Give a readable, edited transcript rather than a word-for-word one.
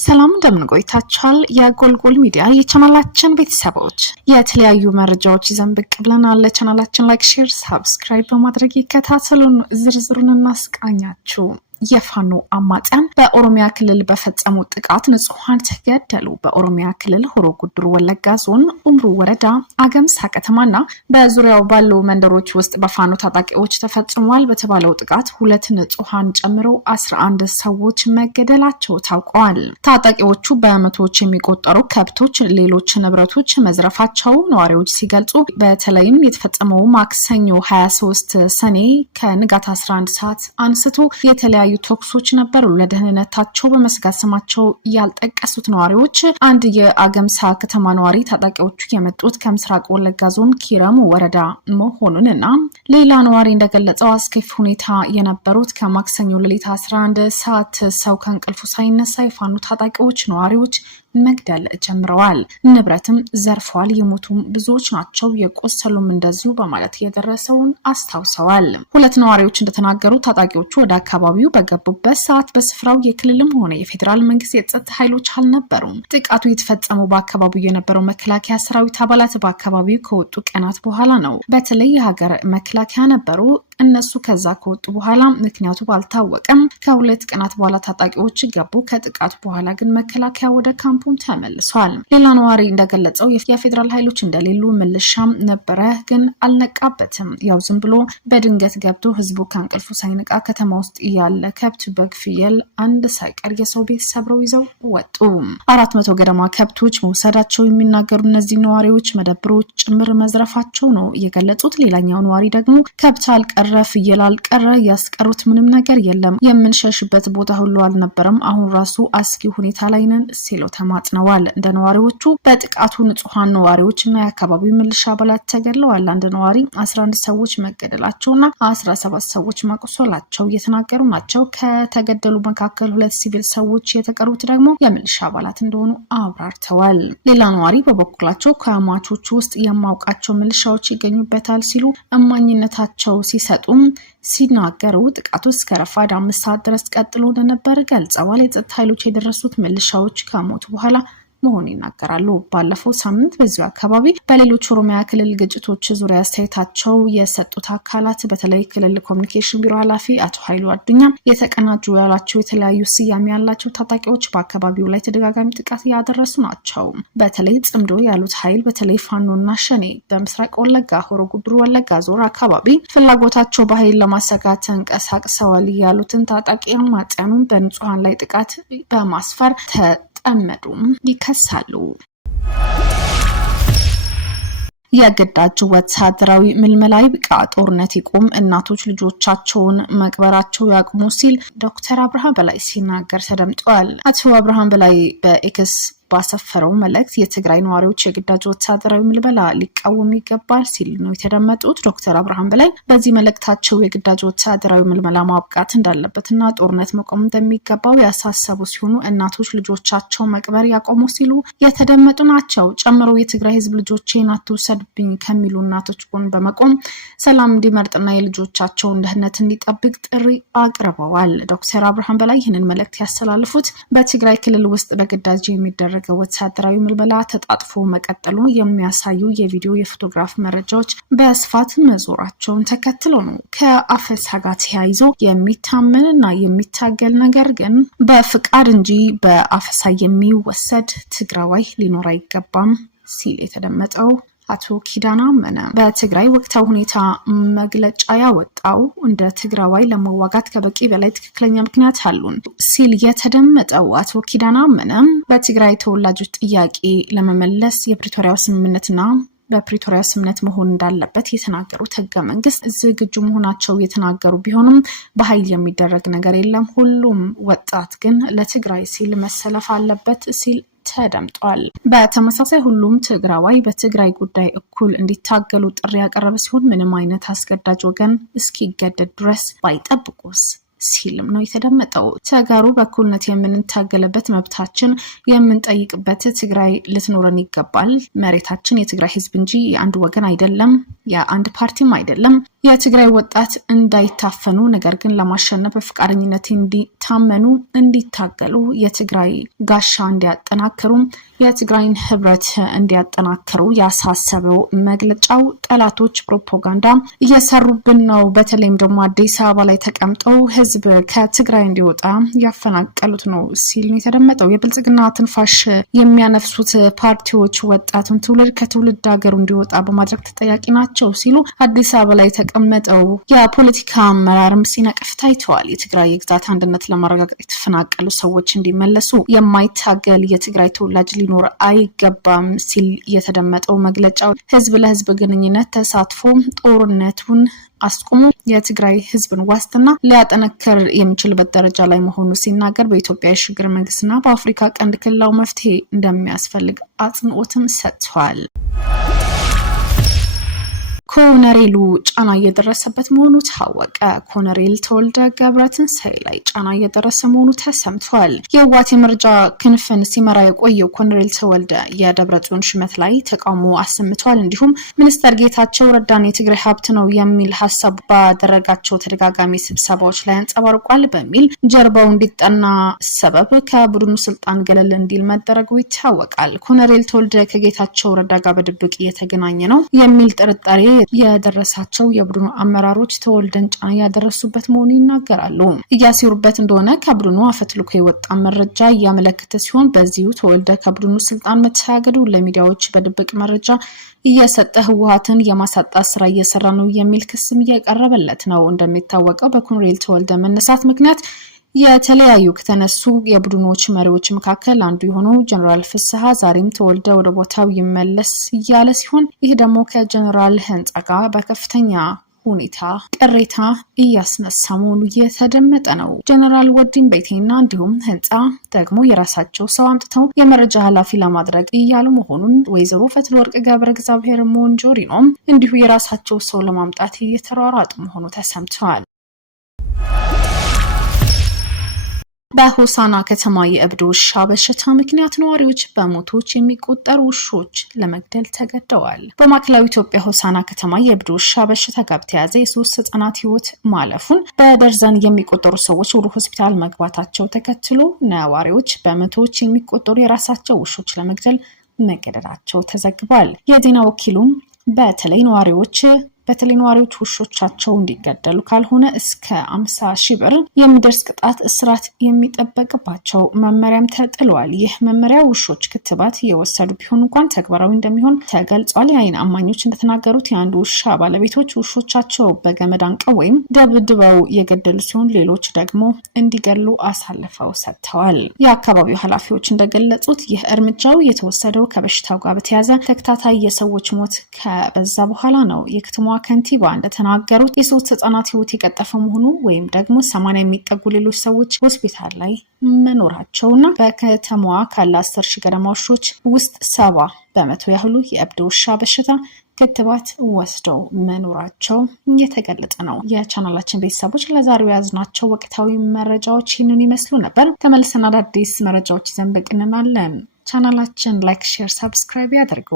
ሰላም እንደምን ቆይታችኋል? የጎልጎል ሚዲያ የቻናላችን ቤተሰቦች የተለያዩ መረጃዎች ይዘን ብቅ ብለናል። ለቻናላችን ላይክ፣ ሼር፣ ሰብስክራይብ በማድረግ ይከታተሉን። ዝርዝሩን እናስቃኛችሁ። የፋኖ አማጽያን በኦሮሚያ ክልል በፈጸሙ ጥቃት ንጹሃን ተገደሉ። በኦሮሚያ ክልል ሆሮ ጉዱሩ ወለጋ ዞን ኡምሩ ወረዳ አገምሳ ከተማና በዙሪያው ባሉ መንደሮች ውስጥ በፋኖ ታጣቂዎች ተፈጽሟል በተባለው ጥቃት 2 ንጹሃን ጨምሮ 11 ሰዎች መገደላቸው ታውቋል። ታጣቂዎቹ በመቶዎች የሚቆጠሩ ከብቶች፣ ሌሎች ንብረቶች መዝረፋቸው ነዋሪዎች ሲገልጹ፣ በተለይም የተፈጸመው ማክሰኞ 23 ሰኔ ከንጋት 11 ሰዓት አንስቶ የተለያዩ ተኩሶች ነበሩ። ለደህንነታቸው በመስጋት ስማቸው ያልጠቀሱት ነዋሪዎች አንድ የአገምሳ ከተማ ነዋሪ ታጣቂዎቹ የመጡት ከምስራቅ ወለጋ ዞን ኪረሙ ወረዳ መሆኑንና ሌላ ነዋሪ እንደገለጸው አስከፊ ሁኔታ የነበሩት ከማክሰኞ ሌሊት 11 ሰዓት ሰው ከእንቅልፉ ሳይነሳ የፋኖ ታጣቂዎች ነዋሪዎች መግደል ጀምረዋል። ንብረትም ዘርፈዋል። የሞቱም ብዙዎች ናቸው፣ የቆሰሉም እንደዚሁ በማለት የደረሰውን አስታውሰዋል። 2 ነዋሪዎች እንደተናገሩ ታጣቂዎቹ ወደ አካባቢው በገቡበት ሰዓት በስፍራው የክልልም ሆነ የፌዴራል መንግስት የጸጥታ ኃይሎች አልነበሩም። ጥቃቱ የተፈጸመው በአካባቢው የነበረው መከላከያ ሰራዊት አባላት በአካባቢው ከወጡ ቀናት በኋላ ነው። በተለይ የሀገር መከላከያ ነበሩ። እነሱ ከዛ ከወጡ በኋላ ምክንያቱ ባልታወቀም ከ2 ቀናት በኋላ ታጣቂዎች ገቡ። ከጥቃቱ በኋላ ግን መከላከያ ወደ ካምፑም ተመልሷል። ሌላ ነዋሪ እንደገለጸው የፌዴራል ኃይሎች እንደሌሉ ምልሻም ነበረ፣ ግን አልነቃበትም። ያው ዝም ብሎ በድንገት ገብቶ ህዝቡ ከእንቅልፉ ሳይነቃ ከተማ ውስጥ ያለ ከብት፣ በግ፣ ፍየል አንድ ሳይቀር የሰው ቤት ሰብረው ይዘው ወጡ። 400 ገደማ ከብቶች መውሰዳቸው የሚናገሩ እነዚህ ነዋሪዎች መደብሮች ጭምር መዝረፋቸው ነው የገለጹት። ሌላኛው ነዋሪ ደግሞ ከብት አልቀረ፣ ፍየል አልቀረ፣ ያስቀሩት ምንም ነገር የለም፣ የምንሸሽበት ቦታ ሁሉ አልነበረም፣ አሁን ራሱ አስጊ ሁኔታ ላይ ነን ሲሉ ተማጽነዋል። እንደ ነዋሪዎቹ በጥቃቱ ንጹሃን ነዋሪዎችና የአካባቢው ሚሊሻ አባላት ተገድለዋል። አንድ ነዋሪ 11 ሰዎች መገደላቸውና 17 ሰዎች መቁሰላቸው እየተናገሩ ናቸው። ከተገደሉ መካከል 2 ሲቪል ሰዎች፣ የተቀሩት ደግሞ የሚሊሻ አባላት እንደሆኑ አብራርተዋል። ሌላ ነዋሪ በበኩላቸው ከሟቾቹ ውስጥ የማውቃቸው ሚሊሻዎች ይገኙበታል ሲሉ እማኝነታቸው ሲሰጡም ሲናገሩ ጥቃቱ እስከ ረፋድ 5 ሰዓት ድረስ ቀጥሎ እንደነበር ገልጸዋል። የጸጥታ ኃይሎች የደረሱት ሚሊሻዎች ከሞቱ በኋላ መሆኑን ይናገራሉ። ባለፈው ሳምንት በዚሁ አካባቢ በሌሎች ኦሮሚያ ክልል ግጭቶች ዙሪያ አስተያየታቸው የሰጡት አካላት በተለይ ክልል ኮሚኒኬሽን ቢሮ ኃላፊ አቶ ኃይሉ አዱኛ የተቀናጁ ያላቸው የተለያዩ ስያሜ ያላቸው ታጣቂዎች በአካባቢው ላይ ተደጋጋሚ ጥቃት ያደረሱ ናቸው። በተለይ ጽምዶ ያሉት ኃይል በተለይ ፋኖና ሸኔ በምስራቅ ወለጋ ሆሮ ጉዱሩ ወለጋ ዞር አካባቢ ፍላጎታቸው በኃይል ለማሰጋት ተንቀሳቅሰዋል ያሉትን ታጣቂ አማጽያኑን በንጹሃን ላይ ጥቃት በማስፈር ጠመዱም ይከሳሉ። የግዳጅ ወታደራዊ ምልመላ ይብቃ፣ ጦርነት ይቁም፣ እናቶች ልጆቻቸውን መቅበራቸው ያቁሙ ሲል ዶክተር አብርሃም በላይ ሲናገር ተደምጧል። አቶ አብርሃም በላይ በኤክስ ባሰፈረው መልእክት የትግራይ ነዋሪዎች የግዳጅ ወታደራዊ ምልመላ ሊቃወሙ ይገባል ሲል ነው የተደመጡት። ዶክተር አብርሃም በላይ በዚህ መልእክታቸው የግዳጅ ወታደራዊ ምልመላ ማብቃት እንዳለበትና ጦርነት መቆም እንደሚገባው ያሳሰቡ ሲሆኑ እናቶች ልጆቻቸው መቅበር ያቆሙ ሲሉ የተደመጡ ናቸው። ጨምሮ የትግራይ ህዝብ ልጆቼን አትውሰድብኝ ከሚሉ እናቶች ጎን በመቆም ሰላም እንዲመርጥና የልጆቻቸውን ደህንነት እንዲጠብቅ ጥሪ አቅርበዋል። ዶክተር አብርሃም በላይ ይህንን መልእክት ያስተላልፉት በትግራይ ክልል ውስጥ በግዳጅ የሚደረግ ወታደራዊ ምልመላ ተጣጥፎ መቀጠሉ የሚያሳዩ የቪዲዮ የፎቶግራፍ መረጃዎች በስፋት መዞራቸውን ተከትሎ ነው። ከአፈሳ ጋር ተያይዞ የሚታመንና የሚታገል ነገር ግን በፍቃድ እንጂ በአፈሳ የሚወሰድ ትግራዋይ ሊኖር አይገባም ሲል የተደመጠው አቶ ኪዳና መነ በትግራይ ወቅታዊ ሁኔታ መግለጫ ያወጣው እንደ ትግራዋይ ለመዋጋት ከበቂ በላይ ትክክለኛ ምክንያት አሉን ሲል የተደመጠው አቶ ኪዳና መነ በትግራይ ተወላጆች ጥያቄ ለመመለስ የፕሪቶሪያው ስምምነትና በፕሪቶሪያ ስምምነት መሆን እንዳለበት የተናገሩት ህገ መንግስት ዝግጁ መሆናቸው የተናገሩ ቢሆንም በኃይል የሚደረግ ነገር የለም፣ ሁሉም ወጣት ግን ለትግራይ ሲል መሰለፍ አለበት ሲል ተደምጧል። በተመሳሳይ ሁሉም ትግራዋይ በትግራይ ጉዳይ እኩል እንዲታገሉ ጥሪ ያቀረበ ሲሆን ምንም አይነት አስገዳጅ ወገን እስኪገደድ ድረስ ባይጠብቁስ ሲልም ነው የተደመጠው። ተጋሩ በኩልነት የምንታገለበት መብታችን የምንጠይቅበት ትግራይ ልትኖረን ይገባል። መሬታችን የትግራይ ህዝብ እንጂ የአንድ ወገን አይደለም፣ የአንድ ፓርቲም አይደለም። የትግራይ ወጣት እንዳይታፈኑ ነገር ግን ለማሸነፍ በፍቃደኝነት እንዲታመኑ እንዲታገሉ የትግራይ ጋሻ እንዲያጠናክሩ የትግራይን ህብረት እንዲያጠናክሩ ያሳሰበው መግለጫው ጠላቶች ፕሮፓጋንዳ እየሰሩብን ነው፣ በተለይም ደግሞ አዲስ አበባ ላይ ተቀምጠው ህዝብ ከትግራይ እንዲወጣ ያፈናቀሉት ነው ሲል ነው የተደመጠው። የብልጽግና ትንፋሽ የሚያነፍሱት ፓርቲዎች ወጣቱን ትውልድ ከትውልድ ሀገሩ እንዲወጣ በማድረግ ተጠያቂ ናቸው ሲሉ አዲስ አበባ ላይ ተቀመጠው የፖለቲካ አመራርም ሲነቅፍ ታይተዋል። የትግራይ የግዛት አንድነት ለማረጋገጥ የተፈናቀሉ ሰዎች እንዲመለሱ የማይታገል የትግራይ ተወላጅ ሊኖር አይገባም ሲል የተደመጠው መግለጫው ህዝብ ለህዝብ ግንኙነት ተሳትፎ ጦርነቱን አስቆሙ የትግራይ ህዝብን ዋስትና ሊያጠነክር የሚችልበት ደረጃ ላይ መሆኑ ሲናገር በኢትዮጵያ የሽግግር መንግስትና በአፍሪካ ቀንድ ክልላዊ መፍትሄ እንደሚያስፈልግ አጽንኦትም ሰጥቷል። ኮሎኔሉ ጫና እየደረሰበት መሆኑ ታወቀ። ኮሎኔል ተወልደ ገብረትንሳኤ ላይ ጫና እየደረሰ መሆኑ ተሰምቷል። የህወሓት የመረጃ ክንፍን ሲመራ የቆየው ኮሎኔል ተወልደ የደብረጽዮን ሹመት ላይ ተቃውሞ አሰምቷል። እንዲሁም ሚኒስተር ጌታቸው ረዳን የትግራይ ሀብት ነው የሚል ሀሳብ ባደረጋቸው ተደጋጋሚ ስብሰባዎች ላይ አንጸባርቋል በሚል ጀርባው እንዲጠና ሰበብ ከቡድኑ ስልጣን ገለል እንዲል መደረጉ ይታወቃል። ኮሎኔል ተወልደ ከጌታቸው ረዳ ጋር በድብቅ እየተገናኘ ነው የሚል ጥርጣሬ የደረሳቸው የቡድኑ አመራሮች ተወልደን ጫና ያደረሱበት መሆኑ ይናገራሉ። እያሲሩበት እንደሆነ ከቡድኑ አፈትልኮ የወጣ መረጃ እያመለከተ ሲሆን በዚሁ ተወልደ ከቡድኑ ስልጣን መታገዱ ለሚዲያዎች በድብቅ መረጃ እየሰጠ ህወሓትን የማሳጣት ስራ እየሰራ ነው የሚል ክስም እየቀረበለት ነው። እንደሚታወቀው በኮሎኔል ተወልደ መነሳት ምክንያት የተለያዩ ከተነሱ የቡድኖች መሪዎች መካከል አንዱ የሆነው ጀነራል ፍስሐ ዛሬም ተወልደ ወደ ቦታው ይመለስ እያለ ሲሆን ይህ ደግሞ ከጀነራል ህንጻ ጋር በከፍተኛ ሁኔታ ቅሬታ እያስነሳ መሆኑ እየተደመጠ ነው። ጀነራል ወዲን ቤቴና እንዲሁም ህንጻ ደግሞ የራሳቸው ሰው አምጥተው የመረጃ ኃላፊ ለማድረግ እያሉ መሆኑን ወይዘሮ ፈትለወርቅ ገብረ እግዚአብሔር ሞንጆሪኖም እንዲሁ የራሳቸው ሰው ለማምጣት እየተሯሯጡ መሆኑ ተሰምተዋል። በሆሳና ከተማ የእብድ ውሻ በሽታ ምክንያት ነዋሪዎች በሞቶች የሚቆጠሩ ውሾች ለመግደል ተገደዋል። በማዕከላዊ ኢትዮጵያ ሆሳና ከተማ የእብድ ውሻ በሽታ ጋር ተያያዘ የሶስት ህጻናት ህይወት ማለፉን በደርዘን የሚቆጠሩ ሰዎች ወደ ሆስፒታል መግባታቸው ተከትሎ ነዋሪዎች በመቶዎች የሚቆጠሩ የራሳቸው ውሾች ለመግደል መገደዳቸው ተዘግቧል። የዜና ወኪሉም በተለይ ነዋሪዎች ውሾቻቸው እንዲገደሉ ካልሆነ እስከ 50,000 ብር የሚደርስ ቅጣት እስራት የሚጠበቅባቸው መመሪያም ተጥሏል። ይህ መመሪያ ውሾች ክትባት የወሰዱ ቢሆን እንኳን ተግባራዊ እንደሚሆን ተገልጿል። የዓይን አማኞች እንደተናገሩት የአንድ ውሻ ባለቤቶች ውሾቻቸው በገመድ አንቀው ወይም ደብድበው የገደሉ ሲሆን ሌሎች ደግሞ እንዲገሉ አሳልፈው ሰጥተዋል። የአካባቢው ኃላፊዎች እንደገለጹት ይህ እርምጃው የተወሰደው ከበሽታው ጋር በተያያዘ ተከታታይ የሰዎች ሞት ከበዛ በኋላ ነው። የከተማዋ ከንቲባ እንደተናገሩት የሶስት ህጻናት ህይወት የቀጠፈ መሆኑ ወይም ደግሞ 80 የሚጠጉ ሌሎች ሰዎች ሆስፒታል ላይ መኖራቸውና በከተማዋ ካለ 10,000 ገደማ ውሾች ውስጥ 70% ያህሉ የእብድ ውሻ በሽታ ክትባት ወስደው መኖራቸው እየተገለጸ ነው። የቻናላችን ቤተሰቦች ለዛሬው ያዝናቸው ወቅታዊ መረጃዎች ይህንን ይመስሉ ነበር። ተመልሰን አዳዲስ መረጃዎች ይዘን ብቅ እንላለን። ቻናላችን ላይክ፣ ሼር፣ ሰብስክራይብ ያድርጉ።